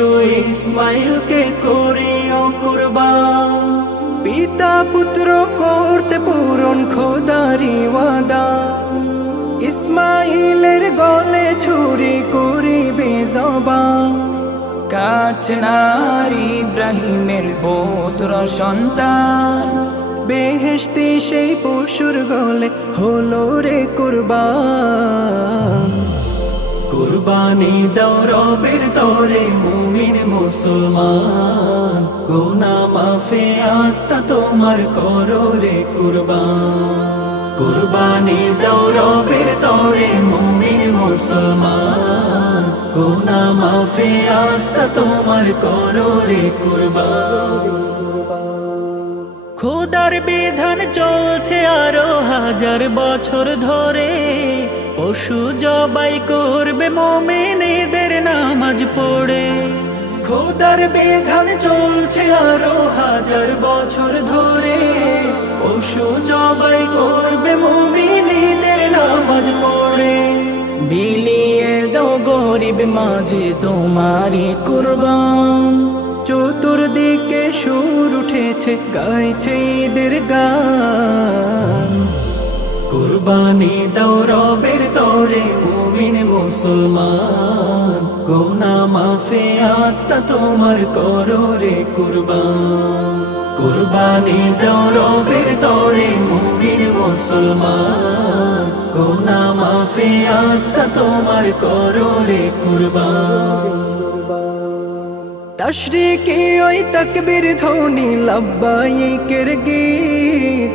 পশু ইসমাইলকে করিও কুরবান। পিতা পুত্র করতে পূরণ খোদারি ওয়াদা, ইসমাইলের গলে ছুরি করিবে জবান। কাটছে না আর ইব্রাহিমের পুত্র সন্তান, বেহেশতি সেই পশুর গলে হলো রে কুরবান। কুরবানি দাও রবের তরে মুমিন মুসলমান, গুনাহ মাফে আত্মা তোমার করো রে কুরবান। কুরবানি দাও রবের তরে মুমিন মুসলমান, গুনাহ মাফে আত্মা তোমার করো রে কুরবান। খোদার বিধান চলছে আরো হাজার বছর ধরে, পশু জবাই করবে মুমিনদের নামাজ পড়ে। খোদার বিধান চলছে আরো হাজার বছর ধরে, পশু জবাই করবে মুমিনদের নামাজ পড়ে। বিলিয়ে দাও গরিব মাঝে তোমারই কুরবান, চতুর্দিকে সুর উঠেছে গাইছে ঈদের গান। কুরবানি দাও রবের তরে মুমিন মুসলমান, গুনাহ মাফে আত্মা তোমার করো রে কুরবান। কুরবানি দাও রবের তরে মুমিন মুসলমান, গুনাহ মাফে আত্মা তোমার করো রে কুরবান। তাশরিকি ওই তাকবীর ধ্বনি লাব্বাইকের গীত।